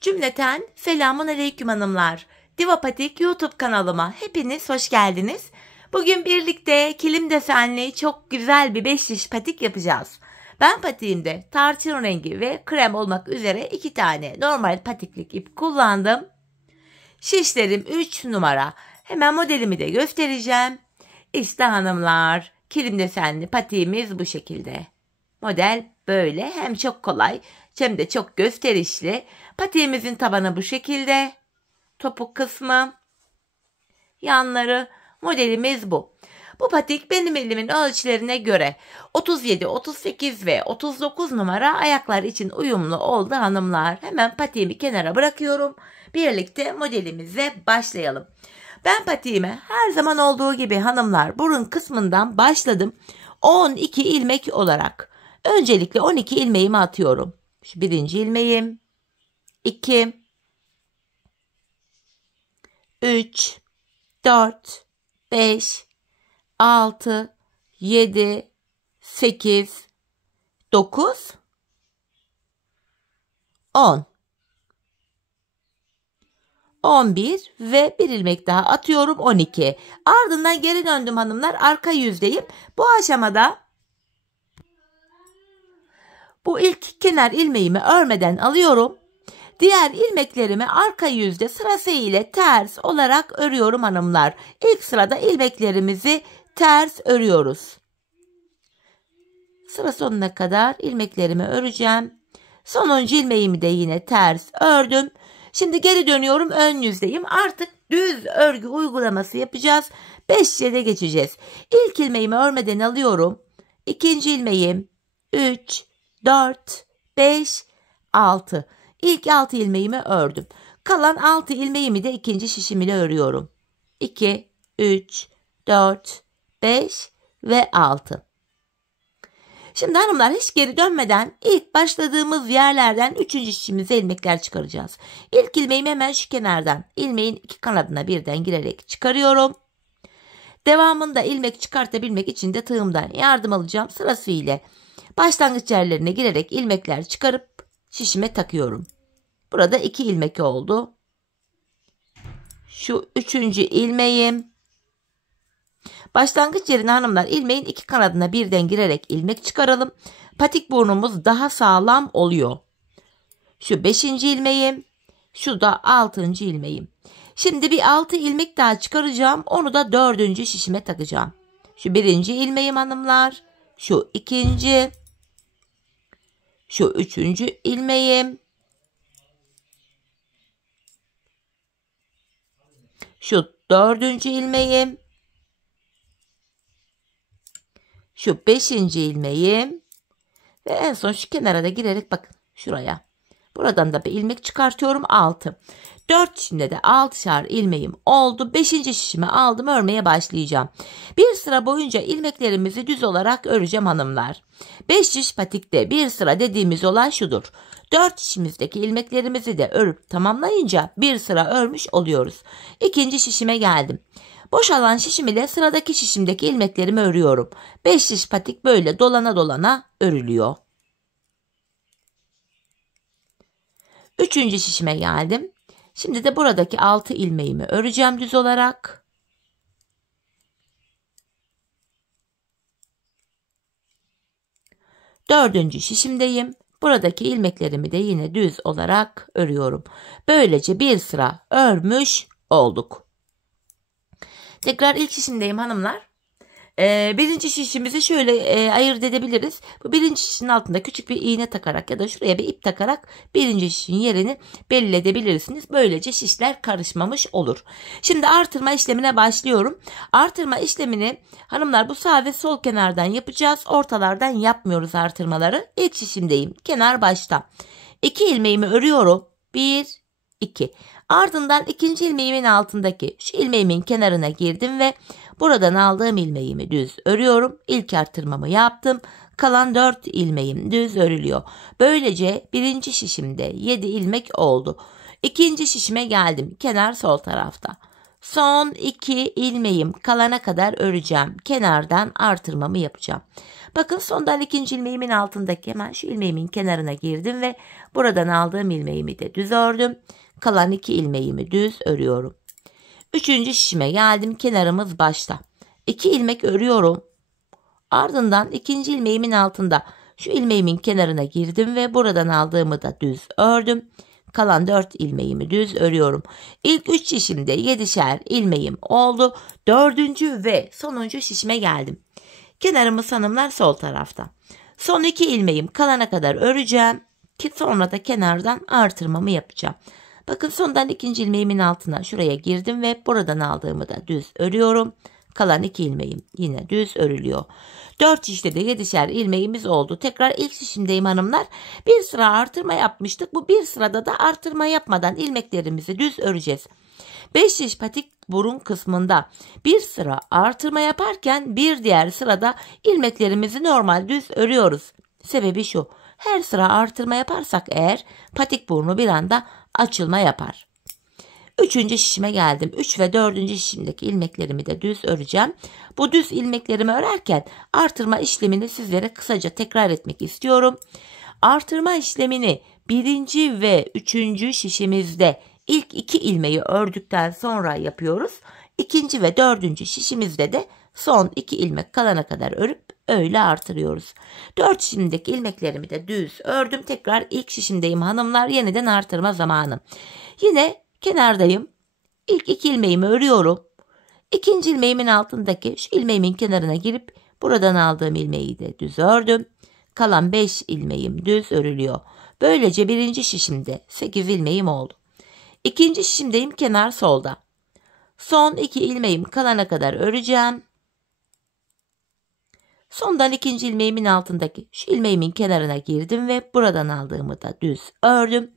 Cümleten selamun aleyküm hanımlar. Diva Patik YouTube kanalıma hepiniz hoş geldiniz. Bugün birlikte kilim desenli çok güzel bir 5 diş patik yapacağız. Ben patiğimde tarçın rengi ve krem olmak üzere 2 tane normal patiklik ip kullandım. Şişlerim 3 numara. Hemen modelimi de göstereceğim. İşte hanımlar, kilim desenli patiğimiz bu şekilde. Model böyle, hem çok kolay hem de çok gösterişli. Patiğimizin tabanı bu şekilde. Topuk kısmı, yanları, modelimiz bu. Bu patik benim elimin ölçülerine göre 37, 38 ve 39 numara ayaklar için uyumlu oldu hanımlar. Hemen patiğimi kenara bırakıyorum. Birlikte modelimize başlayalım. Ben patiğime her zaman olduğu gibi hanımlar burun kısmından başladım. 12 ilmek olarak. Öncelikle 12 ilmeğimi atıyorum. Şu birinci ilmeğim, 2, 3, 4, 5, 6, 7, 8, 9, 10, 11 ve bir ilmek daha atıyorum, 12. Ardından geri döndüm hanımlar, arka yüzdeyim. Bu aşamada bu ilk kenar ilmeğimi örmeden alıyorum. Diğer ilmeklerimi arka yüzde sırası ile ters olarak örüyorum hanımlar. İlk sırada ilmeklerimizi ters örüyoruz. Sıra sonuna kadar ilmeklerimi öreceğim. Sonuncu ilmeğimi de yine ters ördüm. Şimdi geri dönüyorum, ön yüzdeyim. Artık düz örgü uygulaması yapacağız. 5 yere geçeceğiz. İlk ilmeğimi örmeden alıyorum. İkinci ilmeğim 3, 4, 5, 6. İlk 6 ilmeğimi ördüm. Kalan 6 ilmeğimi de ikinci şişim ile örüyorum. 2, 3, 4, 5 ve 6. Şimdi hanımlar hiç geri dönmeden ilk başladığımız yerlerden 3. şişimize ilmekler çıkaracağız. İlk ilmeğimi hemen şu kenardan ilmeğin iki kanadına birden girerek çıkarıyorum. Devamında ilmek çıkartabilmek için de tığımdan yardım alacağım. Sırasıyla başlangıç yerlerine girerek ilmekler çıkarıp şişime takıyorum. Burada 2 ilmek oldu. Şu 3. ilmeğim. Başlangıç yerine hanımlar ilmeğin iki kanadına birden girerek ilmek çıkaralım. Patik burnumuz daha sağlam oluyor. Şu 5. ilmeğim. Şu da 6. ilmeğim. Şimdi bir 6 ilmek daha çıkaracağım. Onu da 4. şişime takacağım. Şu 1. ilmeğim hanımlar. Şu 2. Şu 3. ilmeğim. Şu 4. ilmeğim. Şu 5. ilmeğim. Ve en son şu kenara da girerek bakın şuraya. Buradan da bir ilmek çıkartıyorum, 6. 4 şişimde de 6'şar ilmeğim oldu. 5. şişimi aldım, örmeye başlayacağım. Bir sıra boyunca ilmeklerimizi düz olarak öreceğim hanımlar. 5 diş patikte bir sıra dediğimiz olay şudur. 4 şişimizdeki ilmeklerimizi de örüp tamamlayınca bir sıra örmüş oluyoruz. 2. şişime geldim. Boşalan şişim ile sıradaki şişimdeki ilmeklerimi örüyorum. 5 diş patik böyle dolana dolana örülüyor. 3. şişime geldim. Şimdi de buradaki 6 ilmeğimi öreceğim düz olarak. Dördüncü şişimdeyim. Buradaki ilmeklerimi de yine düz olarak örüyorum. Böylece bir sıra örmüş olduk. Tekrar ilk şişimdeyim hanımlar. Birinci şişimizi şöyle ayırt edebiliriz. Bu birinci şişin altında küçük bir iğne takarak ya da şuraya bir ip takarak birinci şişin yerini belli edebilirsiniz. Böylece şişler karışmamış olur. Şimdi artırma işlemine başlıyorum. Artırma işlemini hanımlar bu sağ ve sol kenardan yapacağız. Ortalardan yapmıyoruz artırmaları. İlk şişimdeyim. Kenar başta. 2 ilmeğimi örüyorum. 1, 2. Ardından ikinci ilmeğimin altındaki şu ilmeğimin kenarına girdim ve buradan aldığım ilmeğimi düz örüyorum. İlk artırmamı yaptım. Kalan 4 ilmeğim düz örülüyor. Böylece birinci şişimde 7 ilmek oldu. İkinci şişime geldim. Kenar sol tarafta. Son 2 ilmeğim kalana kadar öreceğim. Kenardan artırmamı yapacağım. Bakın sondan ikinci ilmeğimin altındaki hemen şu ilmeğimin kenarına girdim ve buradan aldığım ilmeğimi de düz ördüm. Kalan 2 ilmeğimi düz örüyorum. Üçüncü şişime geldim. Kenarımız başta. 2 ilmek örüyorum. Ardından ikinci ilmeğimin altında şu ilmeğimin kenarına girdim ve buradan aldığımı da düz ördüm. Kalan 4 ilmeğimi düz örüyorum. İlk 3 şişimde 7'şer ilmeğim oldu. 4. ve sonuncu şişime geldim. Kenarımız hanımlar sol tarafta. Son 2 ilmeğim kalana kadar öreceğim ki sonra da kenardan artırmamı yapacağım. Bakın sondan ikinci ilmeğimin altına şuraya girdim ve buradan aldığımı da düz örüyorum. Kalan 2 ilmeğim yine düz örülüyor. 4 şişte de 7'şer ilmeğimiz oldu. Tekrar ilk şişimdeyim hanımlar. Bir sıra artırma yapmıştık. Bu bir sırada da artırma yapmadan ilmeklerimizi düz öreceğiz. 5 şiş patik burun kısmında bir sıra artırma yaparken bir diğer sırada ilmeklerimizi normal düz örüyoruz. Sebebi şu: her sıra artırma yaparsak eğer patik burnu bir anda açılma yapar. 3. şişime geldim. 3 ve 4. şişimdeki ilmeklerimi de düz öreceğim. Bu düz ilmeklerimi örerken artırma işlemini sizlere kısaca tekrar etmek istiyorum. Artırma işlemini 1. ve 3. şişimizde ilk 2 ilmeği ördükten sonra yapıyoruz. 2. ve 4. şişimizde de son 2 ilmek kalana kadar örüp öyle artırıyoruz. 4 şişimdeki ilmeklerimi de düz ördüm. Tekrar ilk şişimdeyim hanımlar. Yeniden artırma zamanı. Yine kenardayım. İlk 2 ilmeğimi örüyorum. İkinci ilmeğimin altındaki şu ilmeğimin kenarına girip buradan aldığım ilmeği de düz ördüm. Kalan 5 ilmeğim düz örülüyor. Böylece 1. şişimde 8 ilmeğim oldu. 2. şişimdeyim, kenar solda. Son 2 ilmeğim kalana kadar öreceğim. Sondan ikinci ilmeğimin altındaki şu ilmeğimin kenarına girdim ve buradan aldığımı da düz ördüm.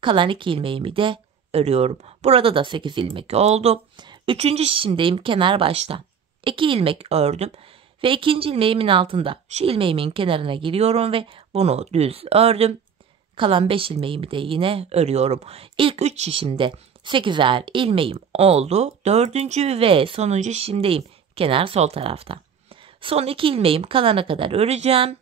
Kalan 2 ilmeğimi de örüyorum. Burada da 8 ilmek oldu. 3. şişimdeyim, kenar başta. 2 ilmek ördüm ve ikinci ilmeğimin altında şu ilmeğimin kenarına giriyorum ve bunu düz ördüm. Kalan 5 ilmeğimi de yine örüyorum. İlk 3 şişimde 8'er ilmeğim oldu. 4. ve sonuncu şişimdeyim. Kenar sol tarafta. Son 2 ilmeğim kalana kadar öreceğim.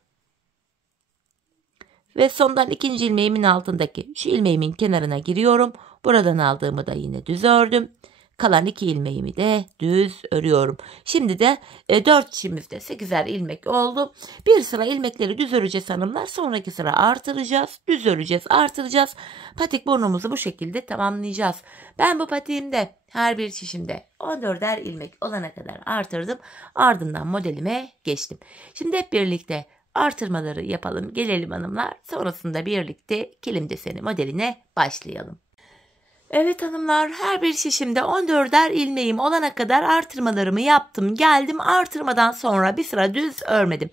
Ve sondan ikinci ilmeğimin altındaki şu ilmeğimin kenarına giriyorum. Buradan aldığımı da yine düz ördüm. Kalan 2 ilmeğimi de düz örüyorum. Şimdi de 4 şişimizde 8'er ilmek oldu. Bir sıra ilmekleri düz öreceğiz hanımlar. Sonraki sıra artıracağız. Düz öreceğiz, artıracağız. Patik burnumuzu bu şekilde tamamlayacağız. Ben bu patiğimde her bir şişimde 14'er ilmek olana kadar artırdım. Ardından modelime geçtim. Şimdi hep birlikte artırmaları yapalım. Gelelim hanımlar. Sonrasında birlikte kilim deseni modeline başlayalım. Evet hanımlar, her bir şişimde 14'er ilmeğim olana kadar artırmalarımı yaptım. Geldim, artırmadan sonra bir sıra düz örmedim.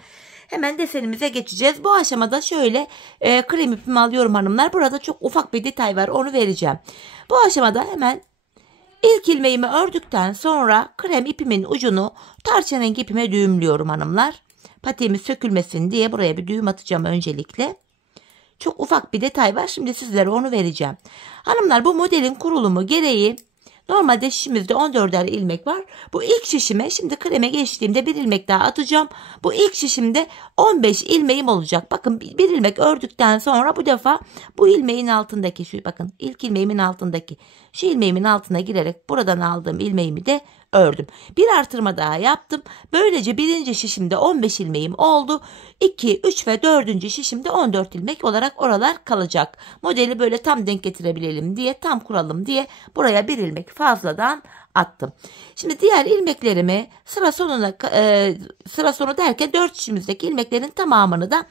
Hemen desenimize geçeceğiz. Bu aşamada şöyle krem ipimi alıyorum hanımlar. Burada çok ufak bir detay var, onu vereceğim. Bu aşamada hemen ilk ilmeğimi ördükten sonra krem ipimin ucunu tarçın rengi ipime düğümlüyorum hanımlar. Patiğimiz sökülmesin diye buraya bir düğüm atacağım öncelikle. Çok ufak bir detay var. Şimdi sizlere onu vereceğim. Hanımlar, bu modelin kurulumu gereği normalde şişimizde 14'er ilmek var. Bu ilk şişime şimdi kreme geçtiğimde bir ilmek daha atacağım. Bu ilk şişimde 15 ilmeğim olacak. Bakın bir ilmek ördükten sonra bu defa bu ilmeğin altındaki şu, bakın ilk ilmeğimin altındaki şu ilmeğimin altına girerek buradan aldığım ilmeğimi de ördüm. Bir artırma daha yaptım. Böylece birinci şişimde 15 ilmeğim oldu. 2, 3 ve 4. şişimde 14 ilmek olarak oralar kalacak. Modeli böyle tam denk getirebilelim diye, tam kuralım diye buraya bir ilmek fazladan attım. Şimdi diğer ilmeklerimi sıra sonu derken 4 şişimizdeki ilmeklerin tamamını da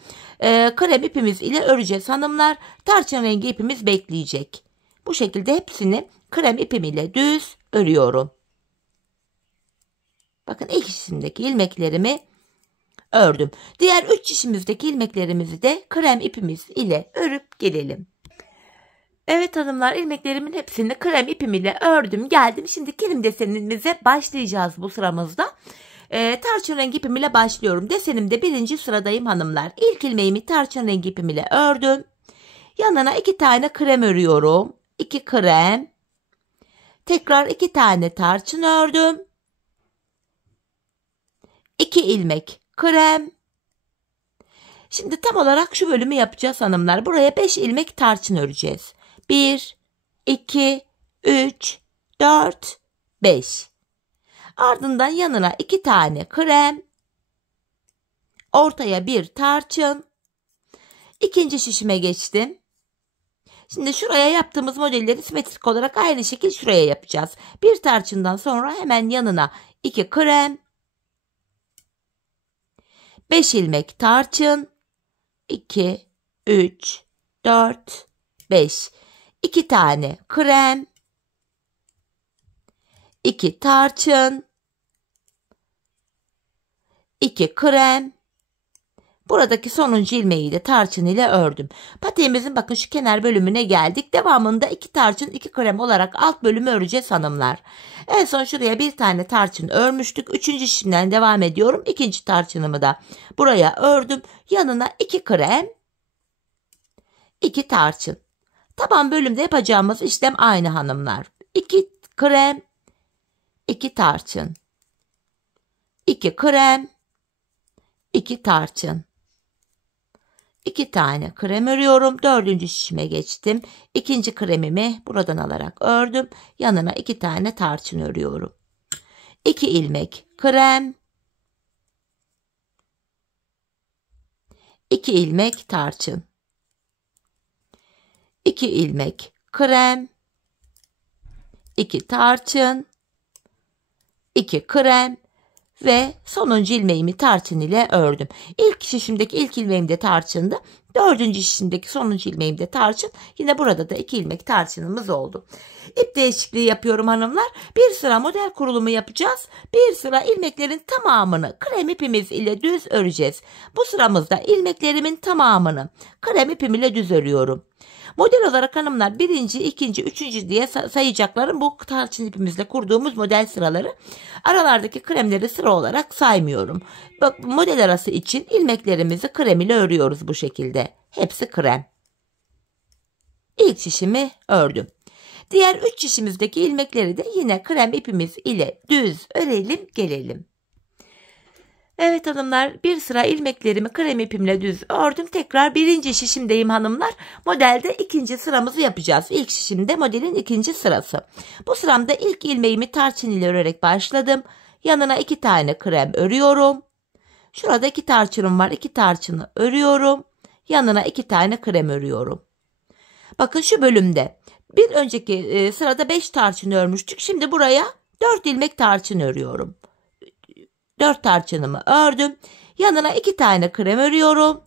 krem ipimiz ile öreceğiz hanımlar. Tarçın rengi ipimiz bekleyecek. Bu şekilde hepsini krem ipim ile düz örüyorum. Bakın ilk şişimdeki ilmeklerimi ördüm. Diğer 3 şişimizdeki ilmeklerimizi de krem ipimiz ile örüp gelelim. Evet hanımlar, ilmeklerimin hepsini krem ipim ile ördüm geldim. Şimdi kilim desenimize başlayacağız bu sıramızda. Tarçın rengi ipim ile başlıyorum. Desenimde 1. sıradayım hanımlar. İlk ilmeğimi tarçın rengi ipim ile ördüm. Yanına 2 tane krem örüyorum. 2 krem. Tekrar 2 tane tarçın ördüm. 2 ilmek krem. Şimdi tam olarak şu bölümü yapacağız hanımlar. Buraya 5 ilmek tarçın öreceğiz. 1, 2, 3, 4, 5. Ardından yanına 2 tane krem. Ortaya bir tarçın. İkinci şişime geçtim. Şimdi şuraya yaptığımız modelleri simetrik olarak aynı şekilde şuraya yapacağız. Bir tarçından sonra hemen yanına 2 krem. 5 ilmek tarçın. 2, 3, 4, 5. 2 tane krem. 2 tarçın. 2 krem. Buradaki sonuncu ilmeği de tarçın ile ördüm. Patiğimizin bakın şu kenar bölümüne geldik. Devamında 2 tarçın 2 krem olarak alt bölümü öreceğiz hanımlar. En son şuraya bir tane tarçın örmüştük. Üçüncü şişimden devam ediyorum. İkinci tarçınımı da buraya ördüm. Yanına 2 krem, 2 tarçın. Taban bölümde yapacağımız işlem aynı hanımlar. 2 krem, 2 tarçın. 2 krem, 2 tarçın. 2 tane krem örüyorum. Dördüncü şişime geçtim. İkinci kremimi buradan alarak ördüm. Yanına 2 tane tarçın örüyorum. 2 ilmek krem. 2 ilmek tarçın. 2 ilmek krem. 2 tarçın. 2 krem. Ve sonuncu ilmeğimi tarçın ile ördüm. İlk şişimdeki ilk ilmeğim de tarçındı. Dördüncü şişimdeki sonuncu ilmeğim de tarçın. Yine burada da 2 ilmek tarçınımız oldu. İp değişikliği yapıyorum hanımlar. Bir sıra model kurulumu yapacağız. Bir sıra ilmeklerin tamamını krem ipimiz ile düz öreceğiz. Bu sıramızda ilmeklerimin tamamını krem ipim ile düz örüyorum. Model olarak hanımlar birinci, ikinci, üçüncü diye sayacaklarım bu tarçın ipimizle kurduğumuz model sıraları. Aralardaki kremleri sıra olarak saymıyorum. Bak model arası için ilmeklerimizi krem ile örüyoruz bu şekilde. Hepsi krem. İlk şişimi ördüm. Diğer 3 şişimizdeki ilmekleri de yine krem ipimiz ile düz örelim gelelim. Evet hanımlar bir sıra ilmeklerimi krem ipimle düz ördüm. Tekrar birinci şişimdeyim hanımlar. Modelde ikinci sıramızı yapacağız. İlk şişimde modelin ikinci sırası. Bu sıramda ilk ilmeğimi tarçın ile örerek başladım. Yanına 2 tane krem örüyorum. Şurada 2 tarçınım var. 2 tarçını örüyorum. Yanına 2 tane krem örüyorum. Bakın şu bölümde bir önceki sırada 5 tarçın örmüştük. Şimdi buraya 4 ilmek tarçın örüyorum. 4 tarçınımı ördüm. Yanına 2 tane krem örüyorum.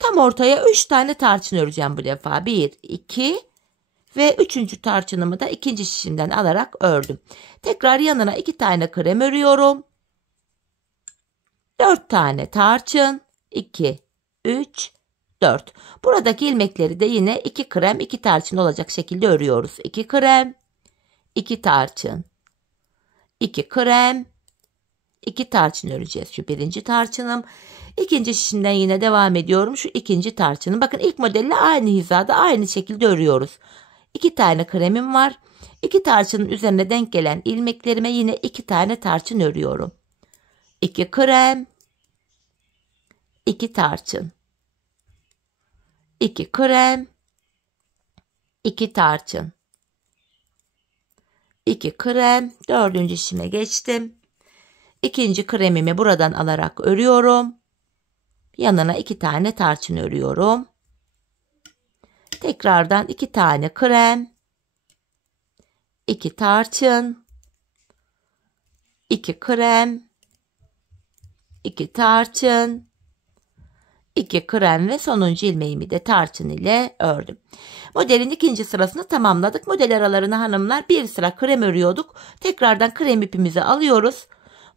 Tam ortaya 3 tane tarçın öreceğim bu defa. 1, 2 ve 3. tarçınımı da ikinci şişimden alarak ördüm. Tekrar yanına 2 tane krem örüyorum. 4 tane tarçın. 2, 3, 4. Buradaki ilmekleri de yine 2 krem 2 tarçın olacak şekilde örüyoruz. 2 krem, 2 tarçın, 2 krem, 2 tarçın öreceğiz. Şu birinci tarçınım. İkinci şişimden yine devam ediyorum. Şu ikinci tarçınım. Bakın ilk modelle aynı hizada aynı şekilde örüyoruz. 2 tane kremim var. 2 tarçının üzerine denk gelen ilmeklerime yine 2 tane tarçın örüyorum. 2 krem, 2 tarçın, 2 krem, 2 tarçın, 2 krem. Dördüncü şişime geçtim. İkinci kremimi buradan alarak örüyorum. Yanına 2 tane tarçın örüyorum. Tekrardan 2 tane krem, 2 tarçın, 2 krem, 2 tarçın, 2 krem ve sonuncu ilmeğimi de tarçın ile ördüm. Modelin ikinci sırasını tamamladık. Model aralarına hanımlar bir sıra krem örüyorduk. Tekrardan krem ipimizi alıyoruz.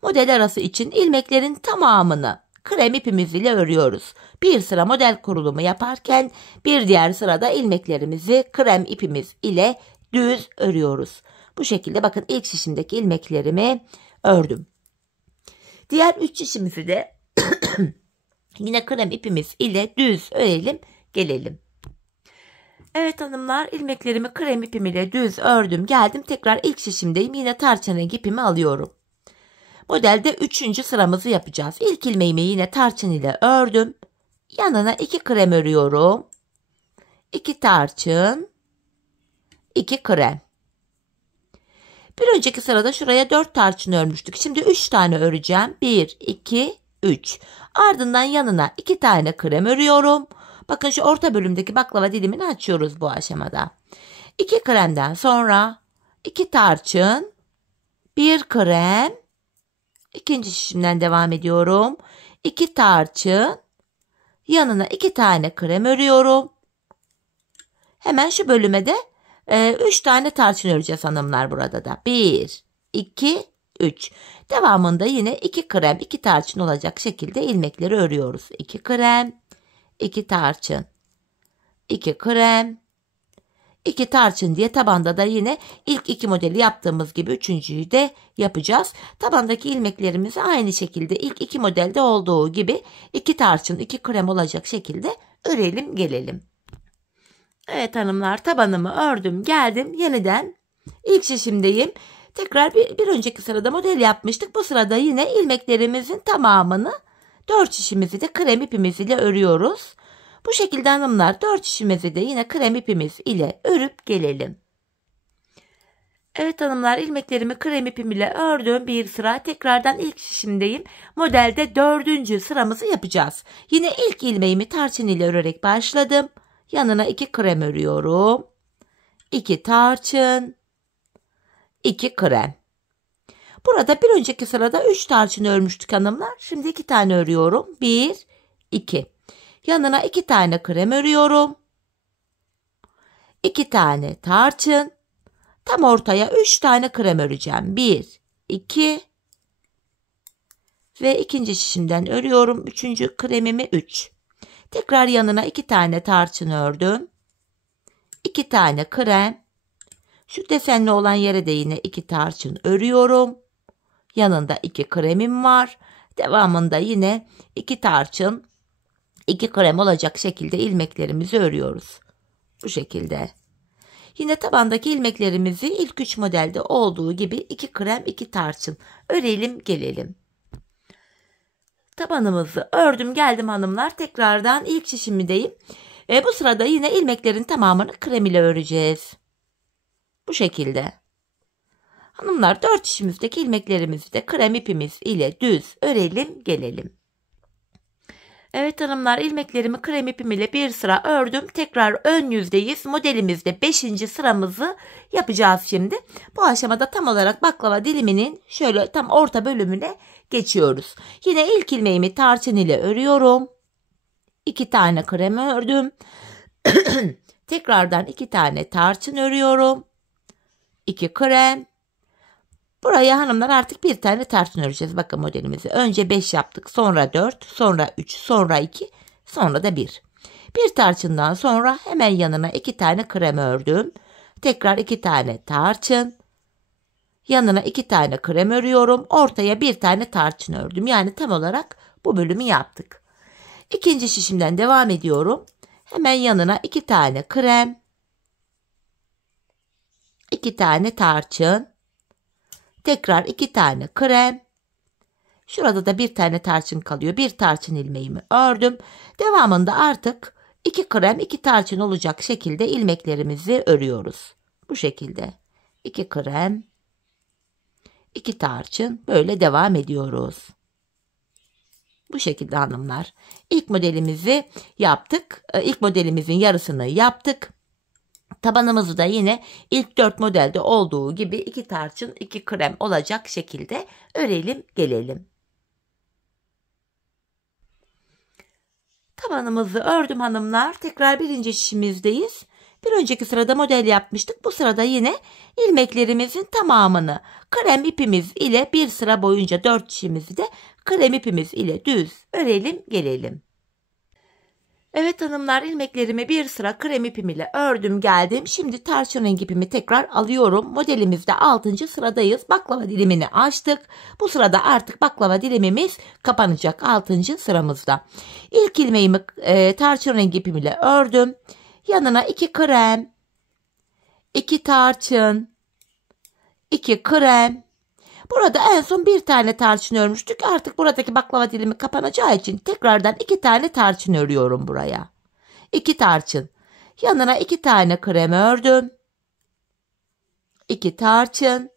Model arası için ilmeklerin tamamını krem ipimiz ile örüyoruz. Bir sıra model kurulumu yaparken bir diğer sırada ilmeklerimizi krem ipimiz ile düz örüyoruz. Bu şekilde bakın ilk şişimdeki ilmeklerimi ördüm. Diğer 3 şişimizi de yine krem ipimiz ile düz örelim gelelim. Evet hanımlar, ilmeklerimi krem ipim ile düz ördüm. Geldim tekrar ilk şişimdeyim. Yine tarçın rengi ipimi alıyorum. Modelde 3. sıramızı yapacağız. İlk ilmeğimi yine tarçın ile ördüm. Yanına 2 krem örüyorum. 2 tarçın, 2 krem. Bir önceki sırada şuraya 4 tarçın örmüştük. Şimdi 3 tane öreceğim. 1, 2, 3. Ardından yanına 2 tane krem örüyorum. Bakın şu orta bölümdeki baklava dilimini açıyoruz bu aşamada. 2 kremden sonra 2 tarçın, 1 krem. İkinci şişimden devam ediyorum. 2 tarçın, yanına 2 tane krem örüyorum. Hemen şu bölüme de 3 tane tarçın öreceğiz hanımlar burada da. 1, 2, 3. Devamında yine 2 krem, 2 tarçın olacak şekilde ilmekleri örüyoruz. 2 krem, 2 tarçın, 2 krem, 2 tarçın diye tabanda da yine ilk 2 modeli yaptığımız gibi 3.'yü de yapacağız. Tabandaki ilmeklerimizi aynı şekilde ilk 2 modelde olduğu gibi 2 tarçın, 2 krem olacak şekilde örelim gelelim. Evet hanımlar, tabanımı ördüm geldim, yeniden ilk şişimdeyim. Tekrar bir önceki sırada model yapmıştık. Bu sırada yine ilmeklerimizin tamamını 4 şişimizi de krem ipimiz ile örüyoruz. Bu şekilde hanımlar 4 şişimizi de yine krem ipimiz ile örüp gelelim. Evet hanımlar, ilmeklerimi krem ipim ile ördüm bir sıra. Tekrardan ilk şişimdeyim. Modelde 4. sıramızı yapacağız. Yine ilk ilmeğimi tarçın ile örerek başladım. Yanına 2 krem örüyorum. 2 tarçın, 2 krem. Burada bir önceki sırada 3 tarçın örmüştük hanımlar. Şimdi 2 tane örüyorum. 1, 2. Yanına 2 tane krem örüyorum. 2 tane tarçın. Tam ortaya 3 tane krem öreceğim. 1, 2 ve ikinci şişimden örüyorum. 3. kremimi 3. Tekrar yanına 2 tane tarçın ördüm. 2 tane krem. Şu desenli olan yere de yine 2 tarçın örüyorum. Yanında 2 kremim var. Devamında yine 2 tarçın, 2 krem olacak şekilde ilmeklerimizi örüyoruz. Bu şekilde. Yine tabandaki ilmeklerimizi ilk 3 modelde olduğu gibi 2 krem, 2 tarçın örelim gelelim. Tabanımızı ördüm geldim hanımlar. Tekrardan ilk şişimdeyim. Bu sırada yine ilmeklerin tamamını krem ile öreceğiz. Bu şekilde. Hanımlar 4 şişimizdeki ilmeklerimizi de krem ipimiz ile düz örelim gelelim. Evet hanımlar, ilmeklerimi krem ipim ile bir sıra ördüm. Tekrar ön yüzdeyiz. Modelimizde 5. sıramızı yapacağız şimdi. Bu aşamada tam olarak baklava diliminin şöyle tam orta bölümüne geçiyoruz. Yine ilk ilmeğimi tarçın ile örüyorum. 2 tane krem ördüm. Tekrardan 2 tane tarçın örüyorum. 2 krem. Buraya hanımlar artık bir tane tarçın öreceğiz. Bakın modelimizi. Önce 5 yaptık. Sonra 4. Sonra 3. Sonra 2. Sonra da 1. Bir tarçından sonra hemen yanına 2 tane krem ördüm. Tekrar 2 tane tarçın. Yanına 2 tane krem örüyorum. Ortaya bir tane tarçın ördüm. Yani tam olarak bu bölümü yaptık. İkinci şişimden devam ediyorum. Hemen yanına 2 tane krem. 2 tane tarçın. Tekrar 2 tane krem. Şurada da bir tane tarçın kalıyor. Bir tarçın ilmeğimi ördüm. Devamında artık 2 krem 2 tarçın olacak şekilde ilmeklerimizi örüyoruz. Bu şekilde 2 krem 2 tarçın böyle devam ediyoruz. Bu şekilde hanımlar. İlk modelimizi yaptık. İlk modelimizin yarısını yaptık. Tabanımızı da yine ilk 4 modelde olduğu gibi 2 tarçın 2 krem olacak şekilde örelim gelelim. Tabanımızı ördüm hanımlar. Tekrar birinci şişimizdeyiz. Bir önceki sırada model yapmıştık. Bu sırada yine ilmeklerimizin tamamını krem ipimiz ile bir sıra boyunca 4 şişimizi de krem ipimiz ile düz örelim gelelim. Evet hanımlar, ilmeklerimi bir sıra krem ipim ile ördüm geldim. Şimdi tarçın rengi ipimi tekrar alıyorum. Modelimizde 6. sıradayız. Baklava dilimini açtık. Bu sırada artık baklava dilimimiz kapanacak 6. sıramızda. İlk ilmeğimi tarçın rengi ipim ile ördüm. Yanına 2 krem, 2 tarçın, 2 krem. Burada en son bir tane tarçın örmüştük. Artık buradaki baklava dilimi kapanacağı için tekrardan 2 tane tarçın örüyorum buraya. 2 tarçın. Yanına 2 tane krem ördüm. 2 tarçın.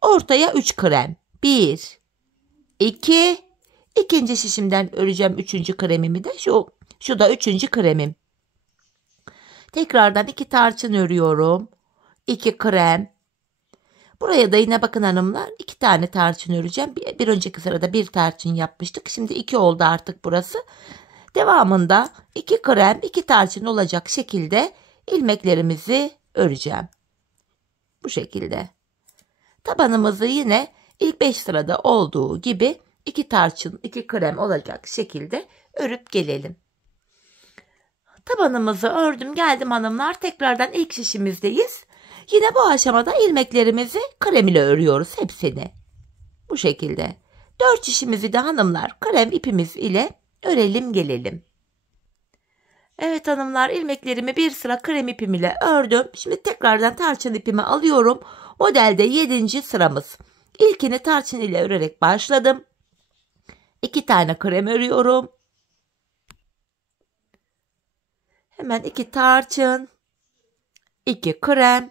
Ortaya 3 krem. 1, 2. İkinci şişimden öreceğim 3. kremimi de. Şu da 3. kremim. Tekrardan 2 tarçın örüyorum. 2 krem. Buraya da yine bakın hanımlar 2 tane tarçın öreceğim. Bir önceki sırada 1 tarçın yapmıştık. Şimdi 2 oldu artık burası. Devamında 2 krem 2 tarçın olacak şekilde ilmeklerimizi öreceğim. Bu şekilde. Tabanımızı yine ilk 5 sırada olduğu gibi 2 tarçın 2 krem olacak şekilde örüp gelelim. Tabanımızı ördüm geldim hanımlar. Tekrardan ilk şişimizdeyiz. Yine bu aşamada ilmeklerimizi krem ile örüyoruz hepsini. Bu şekilde. 4 şişimizi de hanımlar krem ipimiz ile örelim gelelim. Evet hanımlar ilmeklerimi bir sıra krem ipim ile ördüm. Şimdi tekrardan tarçın ipimi alıyorum. Modelde 7. sıramız. İlkini tarçın ile örerek başladım. 2 tane krem örüyorum. Hemen 2 tarçın, 2 krem.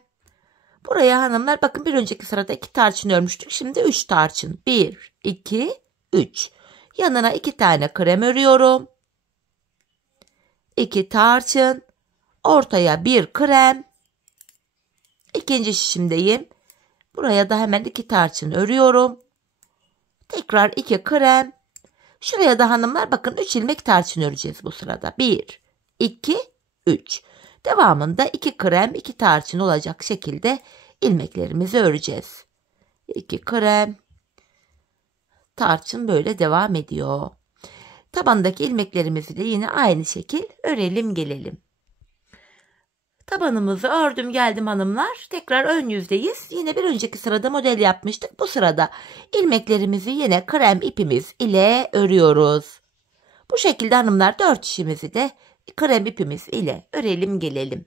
Buraya hanımlar bakın bir önceki sırada 2 tarçın örmüştük. Şimdi 3 tarçın. 1, 2, 3. Yanına 2 tane krem örüyorum. 2 tarçın. Ortaya 1 krem. İkinci şişimdeyim. Buraya da hemen 2 tarçın örüyorum. Tekrar 2 krem. Şuraya da hanımlar bakın 3 ilmek tarçın öreceğiz bu sırada. 1, 2, 3. Devamında 2 krem 2 tarçın olacak şekilde ilmeklerimizi öreceğiz. 2 krem. Tarçın böyle devam ediyor. Tabandaki ilmeklerimizi de yine aynı şekil örelim gelelim. Tabanımızı ördüm geldim hanımlar. Tekrar ön yüzdeyiz. Yine bir önceki sırada model yapmıştık. Bu sırada ilmeklerimizi yine krem ipimiz ile örüyoruz. Bu şekilde hanımlar 4 şişimizi de krem ipimiz ile örelim gelelim.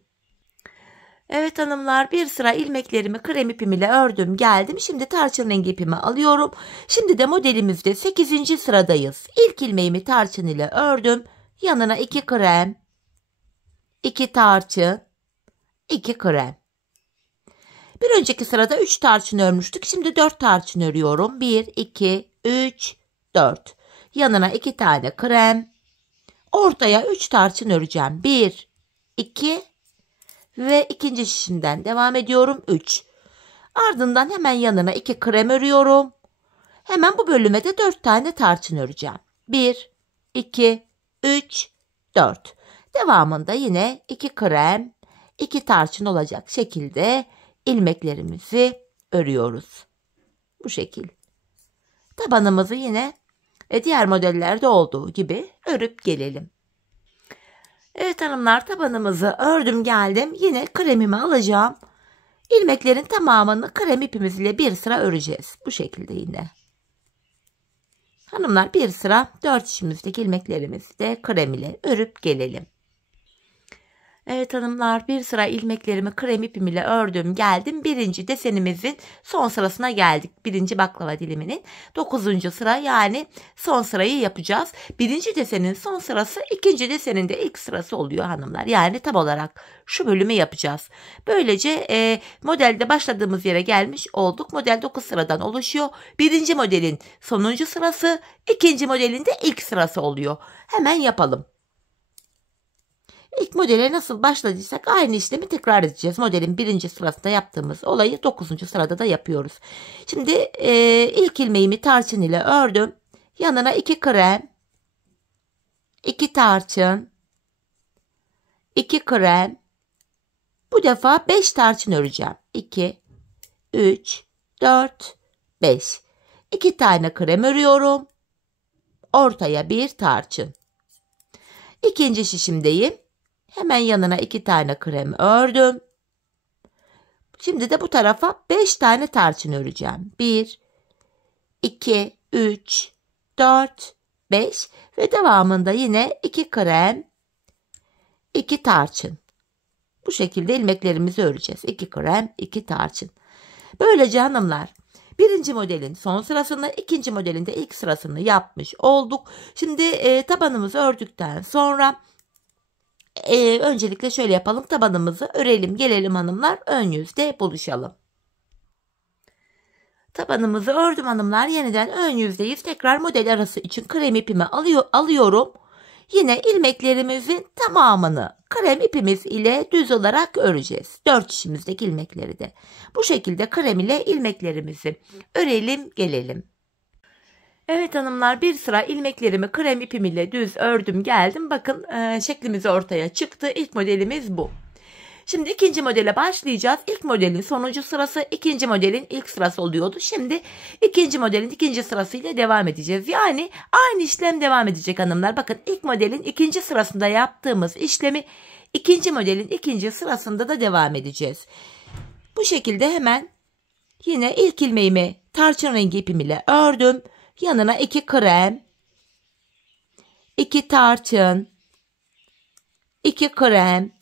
Evet hanımlar bir sıra ilmeklerimi krem ipim ile ördüm geldim. Şimdi tarçın rengi ipimi alıyorum. Şimdi de modelimizde 8. sıradayız. İlk ilmeğimi tarçın ile ördüm. Yanına 2 krem, 2 tarçın, 2 krem. Bir önceki sırada 3 tarçın örmüştük. Şimdi 4 tarçın örüyorum. 1, 2, 3, 4. Yanına 2 tane krem. Ortaya 3 tarçın öreceğim. 1, 2 ve ikinci şişimden devam ediyorum. 3. Ardından hemen yanına 2 krem örüyorum. Hemen bu bölüme de 4 tane tarçın öreceğim. 1, 2, 3, 4. Devamında yine 2 krem, 2 tarçın olacak şekilde ilmeklerimizi örüyoruz. Bu şekil. Tabanımızı yine diğer modellerde olduğu gibi örüp gelelim. Evet hanımlar tabanımızı ördüm geldim. Yine kremimi alacağım. İlmeklerin tamamını krem ipimiz ile bir sıra öreceğiz. Bu şekilde yine. Hanımlar bir sıra 4 şişimizdeki ilmeklerimizi de krem ile örüp gelelim. Evet hanımlar bir sıra ilmeklerimi krem ipim ile ördüm geldim. Birinci desenimizin son sırasına geldik. Birinci baklava diliminin 9. sıra yani son sırayı yapacağız. Birinci desenin son sırası ikinci desenin de ilk sırası oluyor hanımlar. Yani tam olarak şu bölümü yapacağız. Böylece modelde başladığımız yere gelmiş olduk. Model 9 sıradan oluşuyor. Birinci modelin sonuncu sırası, ikinci modelin de ilk sırası oluyor. Hemen yapalım. İlk modele nasıl başladıysak aynı işlemi tekrar edeceğiz. Modelin birinci sırasında yaptığımız olayı 9. sırada da yapıyoruz. Şimdi ilk ilmeğimi tarçın ile ördüm. Yanına 2 krem, 2 tarçın, 2 krem. Bu defa 5 tarçın öreceğim. 2, 3, 4, 5. 2 tane krem örüyorum. Ortaya 1 tarçın. İkinci şişimdeyim. Hemen yanına 2 tane krem ördüm. Şimdi de bu tarafa 5 tane tarçın öreceğim. 1, 2, 3, 4, 5 ve devamında yine 2 krem, 2 tarçın. Bu şekilde ilmeklerimizi öreceğiz. 2 krem, 2 tarçın. Böylece hanımlar birinci modelin son sırasını, ikinci modelin de ilk sırasını yapmış olduk. Şimdi tabanımızı ördükten sonra öncelikle şöyle yapalım. Tabanımızı örelim. Gelelim hanımlar, ön yüzde buluşalım. Tabanımızı ördüm hanımlar. Yeniden ön yüzdeyiz. Tekrar model arası için krem ipimi alıyorum. Yine ilmeklerimizin tamamını krem ipimiz ile düz olarak öreceğiz. 4 şişimizdeki ilmekleri de. Bu şekilde krem ile ilmeklerimizi örelim, gelelim. Evet hanımlar, bir sıra ilmeklerimi krem ipim ile düz ördüm, geldim. Bakın şeklimiz ortaya çıktı. İlk modelimiz bu. Şimdi ikinci modele başlayacağız. İlk modelin sonuncu sırası, ikinci modelin ilk sırası oluyordu. Şimdi ikinci modelin ikinci sırasıyla devam edeceğiz. Yani aynı işlem devam edecek hanımlar. Bakın ilk modelin ikinci sırasında yaptığımız işlemi ikinci modelin ikinci sırasında da devam edeceğiz. Bu şekilde hemen yine ilk ilmeğimi tarçın rengi ipim ile ördüm. Yanına 2 krem, 2 tarçın, 2 krem.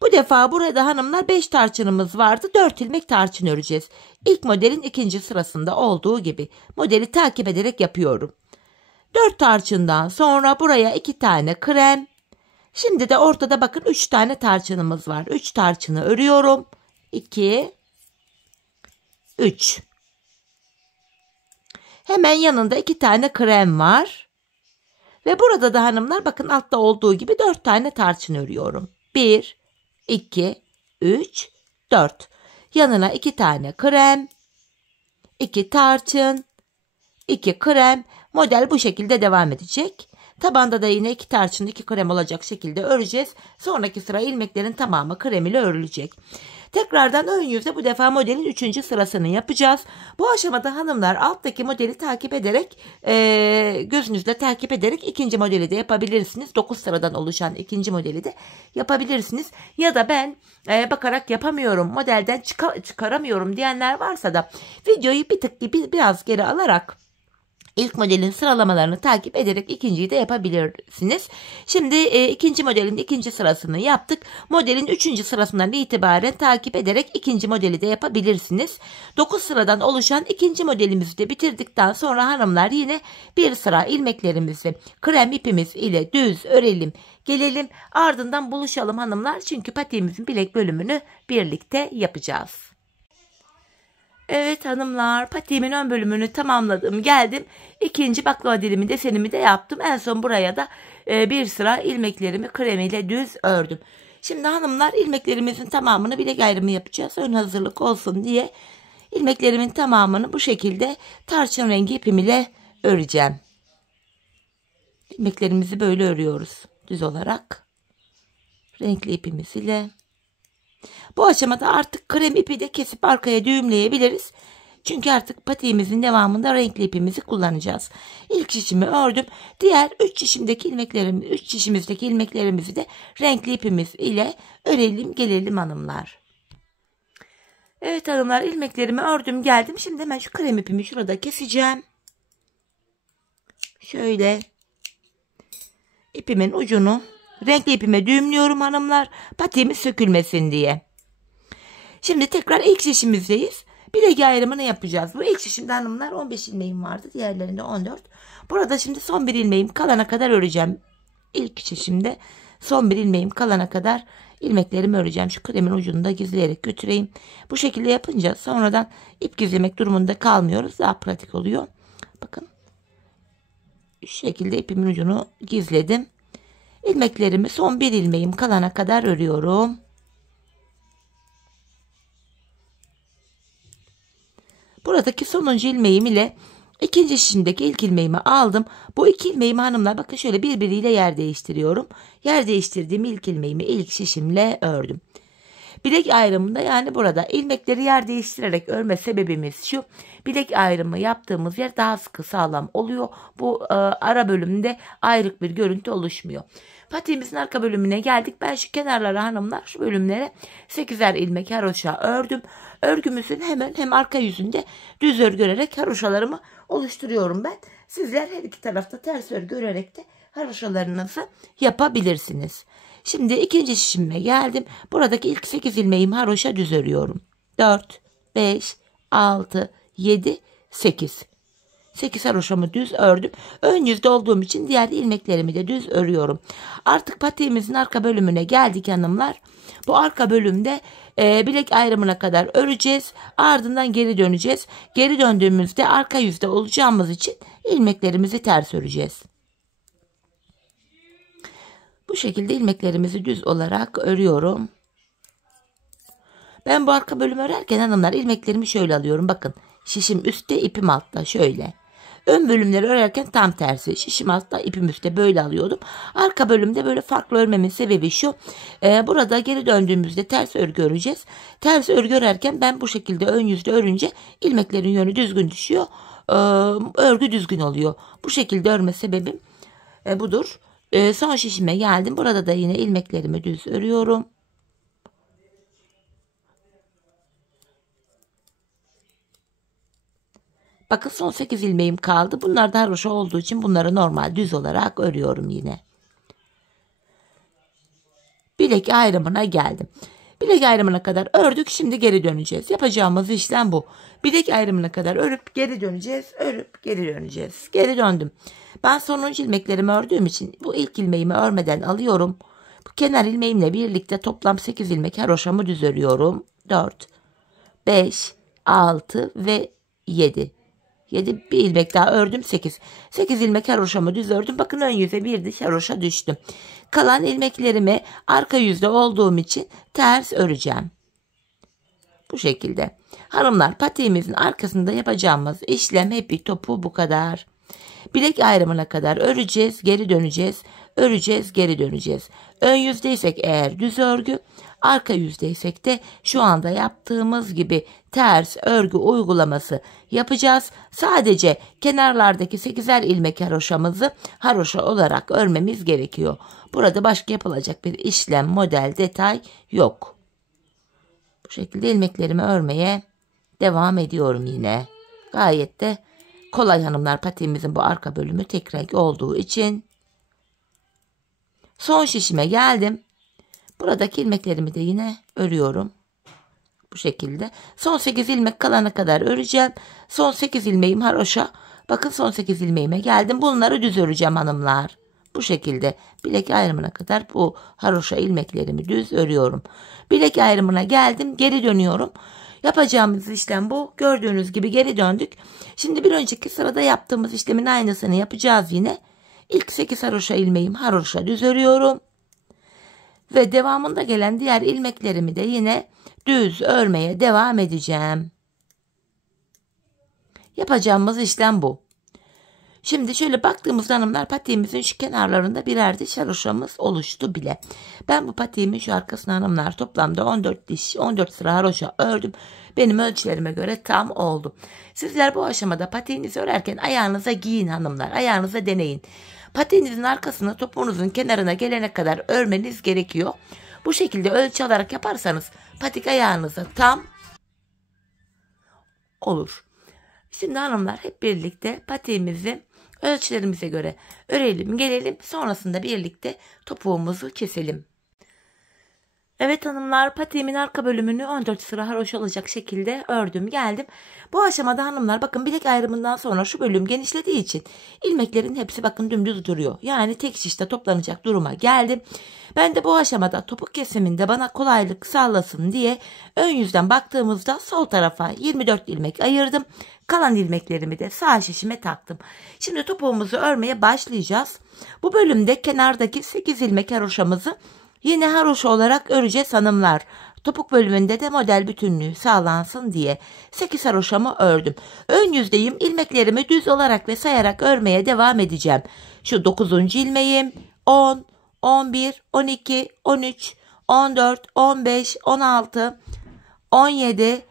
Bu defa burada hanımlar 5 tarçınımız vardı. 4 ilmek tarçın öreceğiz. İlk modelin ikinci sırasında olduğu gibi modeli takip ederek yapıyorum. 4 tarçından sonra buraya 2 tane krem. Şimdi de ortada bakın 3 tane tarçınımız var. 3 tarçını örüyorum. 2, 3. Hemen yanında 2 tane krem var. Ve burada da hanımlar bakın altta olduğu gibi 4 tane tarçın örüyorum. 1, 2, 3, 4. Yanına 2 tane krem, 2 tarçın, 2 krem. Model bu şekilde devam edecek. Tabanda da yine 2 tarçın, 2 krem olacak şekilde öreceğiz. Sonraki sıra ilmeklerin tamamı krem ile örülecek. Tekrardan ön yüzde bu defa modelin 3. sırasını yapacağız. Bu aşamada hanımlar alttaki modeli takip ederek gözünüzle takip ederek ikinci modeli de yapabilirsiniz. 9 sıradan oluşan ikinci modeli de yapabilirsiniz. Ya da ben bakarak yapamıyorum, modelden çıkaramıyorum diyenler varsa da videoyu biraz geri alarak İlk modelin sıralamalarını takip ederek ikinciyi de yapabilirsiniz. Şimdi ikinci modelin ikinci sırasını yaptık. Modelin 3. sırasından itibaren takip ederek ikinci modeli de yapabilirsiniz. 9 sıradan oluşan ikinci modelimizi de bitirdikten sonra hanımlar yine bir sıra ilmeklerimizi krem ipimiz ile düz örelim, gelelim. Ardından buluşalım hanımlar. Çünkü patiğimizin bilek bölümünü birlikte yapacağız. Evet hanımlar, patiğimin ön bölümünü tamamladım, geldim. İkinci baklava dilimi desenimi de yaptım. En son buraya da bir sıra ilmeklerimi krem ile düz ördüm. Şimdi hanımlar ilmeklerimizin tamamını bilek ayrımı yapacağız. Ön hazırlık olsun diye ilmeklerimin tamamını bu şekilde tarçın rengi ipim ile öreceğim. İlmeklerimizi böyle örüyoruz düz olarak. Renkli ipimiz ile. Bu aşamada artık krem ipi de kesip arkaya düğümleyebiliriz. Çünkü artık patiğimizin devamında renkli ipimizi kullanacağız. İlk şişimi ördüm. Diğer 3 şişimizdeki ilmeklerimizi de renkli ipimiz ile örelim, gelelim hanımlar. Evet hanımlar, ilmeklerimi ördüm, geldim. Şimdi hemen şu krem ipimi şurada keseceğim. Şöyle ipimin ucunu renkli ipime düğümlüyorum hanımlar. Patiğimiz sökülmesin diye. Şimdi tekrar ilk şişimizdeyiz. Bilek ayrımını yapacağız. Bu ilk şişimde hanımlar 15 ilmeğim vardı. Diğerlerinde 14. Burada şimdi son bir ilmeğim kalana kadar öreceğim. İlk şişimde son bir ilmeğim kalana kadar ilmeklerimi öreceğim. Şu kremin ucunu da gizleyerek götüreyim. Bu şekilde yapınca sonradan ip gizlemek durumunda kalmıyoruz. Daha pratik oluyor. Bakın. Şu şekilde ipimin ucunu gizledim. İlmeklerimi son bir ilmeğim kalana kadar örüyorum. Buradaki sonuncu ilmeğim ile ikinci şişimdeki ilk ilmeğimi aldım. Bu iki ilmeğimi hanımlar bakın şöyle birbiriyle yer değiştiriyorum. Yer değiştirdiğim ilk ilmeğimi ilk şişimle ördüm. Bilek ayrımında yani burada ilmekleri yer değiştirerek örme sebebimiz şu. Bilek ayrımı yaptığımız yer daha sıkı sağlam oluyor. Bu ara bölümde ayrık bir görüntü oluşmuyor. Patiğimizin arka bölümüne geldik. Ben şu kenarlara hanımlar şu bölümlere 8'er ilmek haroşa ördüm. Örgümüzün hem arka yüzünde düz örgü örerek haroşalarımı oluşturuyorum ben. Sizler her iki tarafta ters örgü örerek de haroşalarınızı yapabilirsiniz. Şimdi ikinci şişime geldim. Buradaki ilk 8 ilmeğimi haroşa düz örüyorum. 4, 5, 6, 7, 8. 8 haroşamı düz ördüm. Ön yüzde olduğum için diğer ilmeklerimi de düz örüyorum. Artık patiğimizin arka bölümüne geldik hanımlar. Bu arka bölümde bilek ayrımına kadar öreceğiz. Ardından geri döneceğiz. Geri döndüğümüzde arka yüzde olacağımız için ilmeklerimizi ters öreceğiz. Bu şekilde ilmeklerimizi düz olarak örüyorum. Ben bu arka bölümü örerken hanımlar ilmeklerimi şöyle alıyorum. Bakın şişim üstte, ipim altta şöyle. Ön bölümleri örerken tam tersi. Şişim altta, ipim üstte böyle alıyordum. Arka bölümde böyle farklı örmemin sebebi şu. Burada geri döndüğümüzde ters örgü öreceğiz. Ters örgü örerken ben bu şekilde ön yüzde örünce ilmeklerin yönü düzgün düşüyor. Örgü düzgün oluyor. Bu şekilde örme sebebim budur. Son şişime geldim. Burada da yine ilmeklerimi düz örüyorum. Bakın son 8 ilmeğim kaldı. Bunlar da haroşa olduğu için bunları normal düz olarak örüyorum yine. Bilek ayrımına geldim. Bilek ayrımına kadar ördük. Şimdi geri döneceğiz. Yapacağımız işlem bu. Bilek ayrımına kadar örüp geri döneceğiz. Örüp geri döneceğiz. Geri döndüm. Ben sonuncu ilmeklerimi ördüğüm için bu ilk ilmeğimi örmeden alıyorum. Bu kenar ilmeğimle birlikte toplam 8 ilmek haroşamı düz örüyorum. 4, 5, 6 ve 7. 7 bir ilmek daha ördüm 8. 8 ilmek haroşamı düz ördüm. Bakın ön yüze bir diş haroşa düştüm. Kalan ilmeklerimi arka yüzde olduğum için ters öreceğim. Bu şekilde. Hanımlar patiğimizin arkasında yapacağımız işlem hepi topu bu kadar. Bilek ayrımına kadar öreceğiz, geri döneceğiz, öreceğiz, geri döneceğiz. Ön yüzdeysek eğer düz örgü, arka yüzdeysek de şu anda yaptığımız gibi ters örgü uygulaması yapacağız. Sadece kenarlardaki 8'er ilmek haroşamızı haroşa olarak örmemiz gerekiyor. Burada başka yapılacak bir işlem, model, detay yok. Bu şekilde ilmeklerimi örmeye devam ediyorum yine. Gayet de kolay hanımlar, patiğimizin bu arka bölümü tek renk olduğu için. Son şişime geldim. Buradaki ilmeklerimi de yine örüyorum. Bu şekilde. Son 8 ilmek kalana kadar öreceğim. Son 8 ilmeğim haroşa. Bakın son 8 ilmeğime geldim. Bunları düz öreceğim hanımlar. Bu şekilde bilek ayrımına kadar bu haroşa ilmeklerimi düz örüyorum. Bilek ayrımına geldim. Geri dönüyorum. Yapacağımız işlem bu. Gördüğünüz gibi geri döndük. Şimdi bir önceki sırada yaptığımız işlemin aynısını yapacağız yine. İlk 8 haroşa ilmeğim haroşa düz örüyorum. Ve devamında gelen diğer ilmeklerimi de yine düz örmeye devam edeceğim. Yapacağımız işlem bu. Şimdi şöyle baktığımızda hanımlar patiğimizin şu kenarlarında birer diş haroşamız oluştu bile. Ben bu patiğimin şu arkasına hanımlar toplamda 14 diş, 14 sıra haroşa ördüm. Benim ölçülerime göre tam oldu. Sizler bu aşamada patiğinizi örerken ayağınıza giyin hanımlar. Ayağınıza deneyin. Patiğinizin arkasını topuğunuzun kenarına gelene kadar örmeniz gerekiyor. Bu şekilde ölçü alarak yaparsanız patik ayağınıza tam olur. Şimdi hanımlar hep birlikte patiğimizi ölçülerimize göre örelim, gelelim. Sonrasında birlikte topuğumuzu keselim. Evet hanımlar, patiğimin arka bölümünü 14 sıra haroşa olacak şekilde ördüm geldim. Bu aşamada hanımlar bakın bilek ayrımından sonra şu bölüm genişlediği için ilmeklerin hepsi bakın dümdüz duruyor. Yani tek şişte toplanacak duruma geldim. Ben de bu aşamada topuk kesiminde bana kolaylık sağlasın diye ön yüzden baktığımızda sol tarafa 24 ilmek ayırdım. Kalan ilmeklerimi de sağ şişime taktım. Şimdi topuğumuzu örmeye başlayacağız. Bu bölümde kenardaki 8 ilmek haroşamızı yine haroşa olarak öreceğiz hanımlar. Topuk bölümünde de model bütünlüğü sağlansın diye 8 haroşamı ördüm. Ön yüzdeyim, ilmeklerimi düz olarak ve sayarak örmeye devam edeceğim. Şu 9. ilmeğim 10, 11, 12, 13, 14, 15, 16, 17,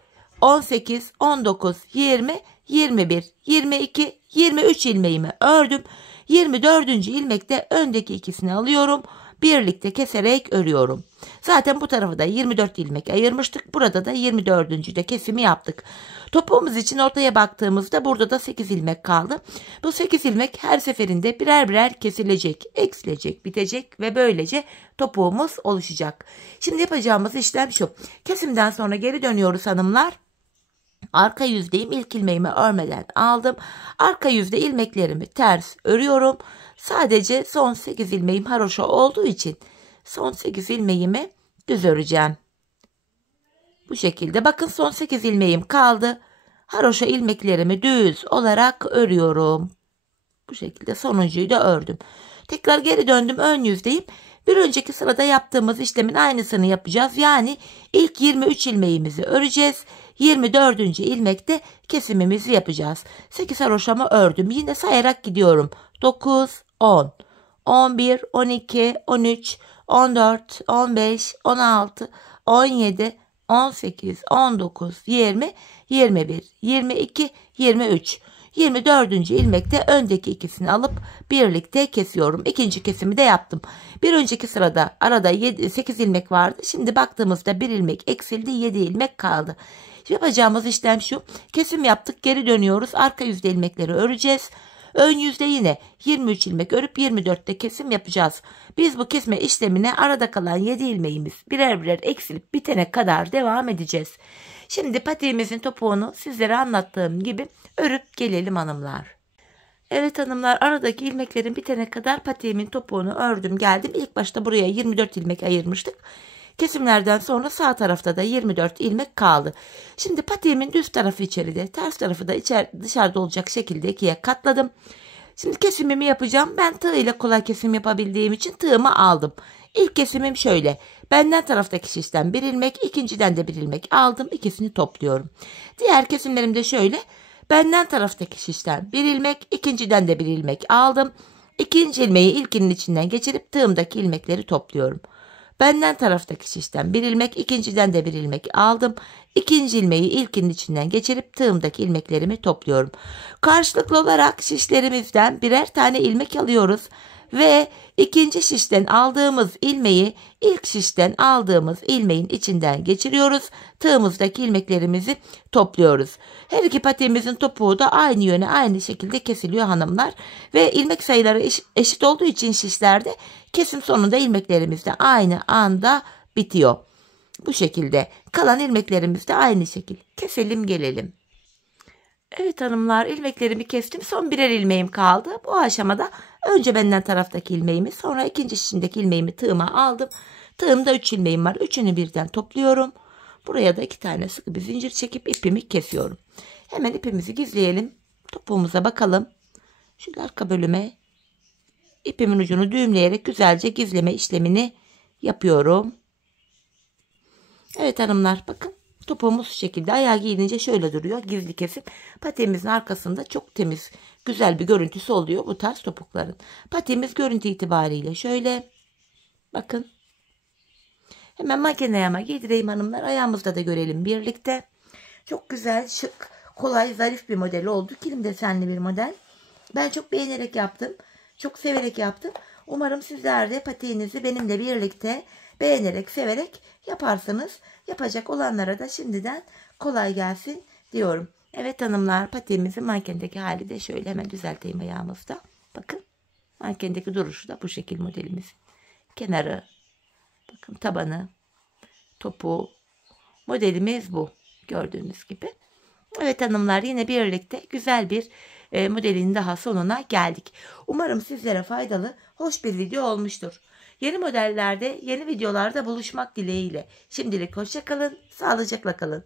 18, 19, 20, 21, 22, 23 ilmeğimi ördüm. 24. ilmekte öndeki ikisini alıyorum. birlikte keserek örüyorum. Zaten bu tarafı da 24 ilmek ayırmıştık. Burada da 24. de kesimi yaptık. Topuğumuz için ortaya baktığımızda burada da 8 ilmek kaldı. Bu 8 ilmek her seferinde birer birer kesilecek, eksilecek, bitecek ve böylece topuğumuz oluşacak. Şimdi yapacağımız işlem şu. Kesimden sonra geri dönüyoruz hanımlar. Arka yüzdeyim, ilk ilmeğimi örmeden aldım. Arka yüzde ilmeklerimi ters örüyorum. Sadece son 8 ilmeğim haroşa olduğu için son 8 ilmeğimi düz öreceğim. Bu şekilde bakın, son 8 ilmeğim kaldı. Haroşa ilmeklerimi düz olarak örüyorum. Bu şekilde sonuncuyu da ördüm. Tekrar geri döndüm, ön yüzdeyim. Bir önceki sırada yaptığımız işlemin aynısını yapacağız. Yani ilk 23 ilmeğimizi öreceğiz. 24. ilmekte kesimimizi yapacağız. 8 haroşamı ördüm. Yine sayarak gidiyorum. 9, 10, 11, 12, 13, 14, 15, 16, 17, 18, 19, 20, 21, 22, 23. 24. ilmekte öndeki ikisini alıp birlikte kesiyorum. İkinci kesimi de yaptım. Bir önceki sırada arada 8 ilmek vardı. Şimdi baktığımızda 1 ilmek eksildi, 7 ilmek kaldı. Yapacağımız işlem şu. Kesim yaptık, geri dönüyoruz. Arka yüzde ilmekleri öreceğiz. Ön yüzde yine 23 ilmek örüp 24'te kesim yapacağız. Biz bu kesme işlemine arada kalan 7 ilmeğimiz birer birer eksilip bitene kadar devam edeceğiz. Şimdi patiğimizin topuğunu sizlere anlattığım gibi örüp gelelim hanımlar. Evet hanımlar, aradaki ilmeklerin bitene kadar patiğimin topuğunu ördüm geldim. İlk başta buraya 24 ilmek ayırmıştık. Kesimlerden sonra sağ tarafta da 24 ilmek kaldı. Şimdi patiğimin düz tarafı içeride, ters tarafı da dışarıda olacak şekilde ikiye katladım. Şimdi kesimimi yapacağım. Ben tığ ile kolay kesim yapabildiğim için tığımı aldım. İlk kesimim şöyle. Benden taraftaki şişten bir ilmek, ikinciden de bir ilmek aldım. İkisini topluyorum. Diğer kesimlerim de şöyle. Benden taraftaki şişten bir ilmek, ikinciden de bir ilmek aldım. İkinci ilmeği ilkinin içinden geçirip tığımdaki ilmekleri topluyorum. Benden taraftaki şişten bir ilmek, ikinciden de bir ilmek aldım. İkinci ilmeği ilkinin içinden geçirip tığımdaki ilmeklerimi topluyorum. Karşılıklı olarak şişlerimizden birer tane ilmek alıyoruz ve ikinci şişten aldığımız ilmeği ilk şişten aldığımız ilmeğin içinden geçiriyoruz. Tığımızdaki ilmeklerimizi topluyoruz. Her iki patiğimizin topuğu da aynı yöne, aynı şekilde kesiliyor hanımlar. Ve ilmek sayıları eşit olduğu için şişlerde kesim sonunda ilmeklerimiz de aynı anda bitiyor. Bu şekilde kalan ilmeklerimiz de aynı şekilde keselim gelelim. Evet hanımlar, ilmeklerimi kestim. Son birer ilmeğim kaldı. Bu aşamada önce benden taraftaki ilmeğimi, sonra ikinci şişindeki ilmeğimi tığıma aldım. Tığımda 3 ilmeğim var. Üçünü birden topluyorum. Buraya da 2 tane sıkı bir zincir çekip ipimi kesiyorum. Hemen ipimizi gizleyelim. Topuğumuza bakalım. Şu arka bölüme ipimin ucunu düğümleyerek güzelce gizleme işlemini yapıyorum. Evet hanımlar, bakın. Topuğumuz şu şekilde, ayağı giyilince şöyle duruyor. Gizli kesim. Patiğimizin arkasında çok temiz, güzel bir görüntüsü oluyor bu tarz topukların. Patiğimiz görüntü itibariyle şöyle. Bakın. Hemen makine ayağıma giydireyim hanımlar. Ayağımızda da görelim birlikte. Çok güzel, şık, kolay, zarif bir model oldu. Kilim desenli bir model. Ben çok beğenerek yaptım. Çok severek yaptım. Umarım sizler de patiğinizi benimle birlikte beğenerek, severek yaparsınız. Yapacak olanlara da şimdiden kolay gelsin diyorum. Evet hanımlar, patiğimizin mankendeki hali de şöyle, hemen düzelteyim ayağımızda. Bakın, mankendeki duruşu da bu şekil modelimizin. Kenarı, bakın tabanı, topuğu, modelimiz bu. Gördüğünüz gibi. Evet hanımlar, yine birlikte güzel bir modelin daha sonuna geldik. Umarım sizlere faydalı, hoş bir video olmuştur. Yeni modellerde, yeni videolarda buluşmak dileğiyle. Şimdilik hoşça kalın, sağlıcakla kalın.